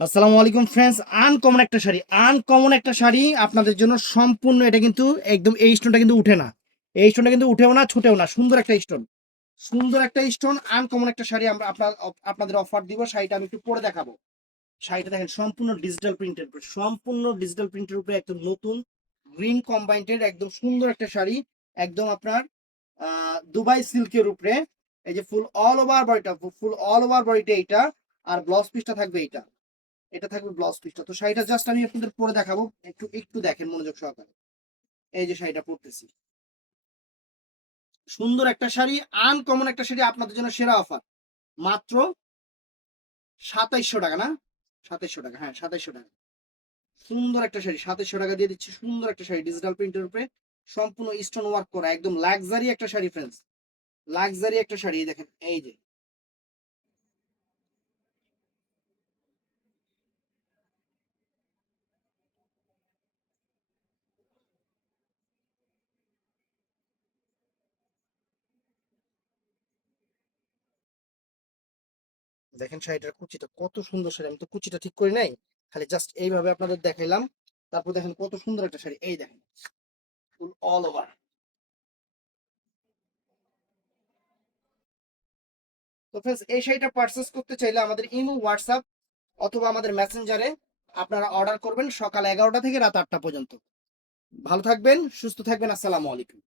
আসসালামু আলাইকুম friends. Uncommon একটা শাড়ি আপনাদের জন্য সম্পূর্ণ। এটা কিন্তু একদম এই স্টোনটা কিন্তু উঠে না, এই স্টোনটা কিন্তু উঠেও না ছুটেও না। সুন্দর একটা স্টোন, সুন্দর একটা স্টোন, আনকমন একটা শাড়ি আমরা আপনাদের অফার দিব। শাড়িটা আমি একটু পরে দেখাবো। শাড়িটা দেখেন সম্পূর্ণ ডিজিটাল প্রিন্টের উপরে, সম্পূর্ণ ডিজিটাল প্রিন্টের উপরে একদম নতুন গ্রিন কম্বাইন্ডের একদম সুন্দর একটা শাড়ি। একদম আপনার দুবাই সিল্কের উপরে। এই যে ফুল অল ওভার বডিটা, ফুল অল ওভার বডিটা এইটা। আর ব্লাউজ পিসটা থাকবে এইটা, এটা থাকবে ব্লাউজ পিসটা। তো শাড়িটা জাস্ট আমি আপনাদের পরে দেখাবো, একটু একটু দেখেন মনোযোগ সহকারে। এই যে শাড়িটা পরতেছি, সুন্দর একটা শাড়ি, আনকমন একটা শাড়ি আপনাদের জন্য সেরা অফার। মাত্র 2700 টাকা না, 2700 টাকা, হ্যাঁ 2700 টাকা। সুন্দর একটা শাড়ি 2700 টাকা দিয়ে দিচ্ছি। সুন্দর একটা শাড়ি ডিজিটাল প্রিন্টের উপরে, সম্পূর্ণ স্টোন ওয়ার্ক করা, একদম লাক্সারি একটা শাড়ি ফ্রেন্ডস, লাক্সারি একটা শাড়ি। এই দেখেন, এই যে দেখেন শাড়িটার কুচিটা কত সুন্দর শাড়ি। আমি তো কুচিটা ঠিক করি নাই, খালি জাস্ট এইভাবে আপনাদের দেখাইলাম। তারপর দেখেন কত সুন্দর একটা শাড়ি, এই দেখেন ফুল অল ওভার। তো ফ্রেন্ডস, এই শাড়িটা পারচেস করতে চাইলে আমাদের ইমো, হোয়াটসঅ্যাপ অথবা আমাদের মেসেঞ্জারে আপনারা অর্ডার করবেন সকাল 11টা থেকে রাত 8টা পর্যন্ত। ভালো থাকবেন, সুস্থ থাকবেন। আসসালামু আলাইকুম।